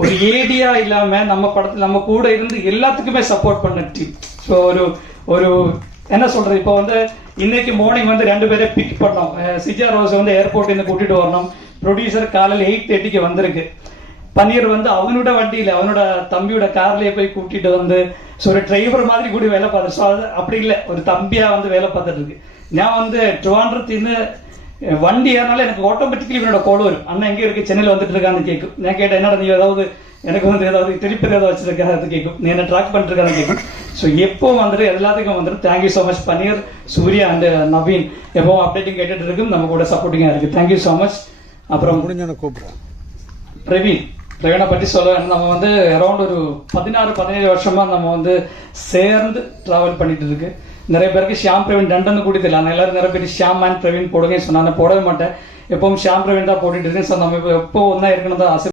ஒரு ஏடியா இல்லாம நம்ம படத்துல நம்ம கூட இருந்து எல்லாத்துக்குமே சப்போர்ட் பண்ண டீம் ஸோ ஒரு ஒரு என்ன சொல்றது? இப்போ வந்து இன்னைக்கு மார்னிங் வந்து ரெண்டு பேரை பிக் பண்ணோம். சிஜா ரோஸ் வந்து ஏர்போர்ட் இருந்து கூட்டிட்டு வரணும். ப்ரொடியூசர் காலையில் எயிட் தேர்ட்டிக்கு வந்திருக்கு. பன்னீர் வந்து அவனோட வண்டியில் அவனோட தம்பியோட கார்லயே போய் கூட்டிட்டு வந்து ஸோ ஒரு டிரைவர் மாதிரி கூட வேலை பார்த்து ஸோ அது அப்படி இல்லை. ஒரு தம்பியா வந்து வேலை பார்த்துட்டு இருக்கு. நான் வந்து ட்ரிவாண்ட்ரத்தின்னு வண்டி ஏறினாலும் எனக்கு ஆட்டோமேட்டிக்கலி இவனோட கோல் வரும். அண்ணன் எங்க இருக்கு சென்னையில் வந்துட்டு இருக்கான்னு கேட்கும் நான் கேட்டேன் என்னடா நீ ஏதாவது எனக்கு வந்து ஏதாவது டெலிபர் ஏதாவது வச்சிருக்கா அது கேட்கும் நீ என்ன ட்ராக் பண்ணிருக்கான்னு கேட்கும் ஸோ எப்போ வந்துட்டு எல்லாத்துக்கும் வந்துட்டு thank you so much Paneer Surya and Naveen எப்போ அப்டேட்டிங் கேட்டுட்டு இருக்கும். நம்ம கூட சப்போர்ட்டிங்காக இருக்கு. தேங்க்யூ ஸோ மச் அப்புறம் முடிஞ்சோன்னு கூப்பிடுறேன். பிரவீன். பிரவீனை பற்றி சொல்ல நம்ம வந்து அரௌண்ட் ஒரு பதினாறு பதினேழு வருஷமா நம்ம வந்து சேர்ந்து டிராவல் பண்ணிட்டு இருக்கு. நிறைய பேருக்கு ஷியாம் பிரவீன் டண்டன்னு கூட தெரியல. ஆனால் எல்லாரும் நிறைய பேர் ஷியாம் அண்ட் பிரவீன் போடுங்க சொன்னாங்க. நான் போடவே மாட்டேன். எப்பவும் ஷியாம் பிரவீன் தான் போட்டுட்டு இருக்கேன். ஸோ நம்ம இப்போ எப்போ ஒன்றா இருக்கணும் தான் ஆசை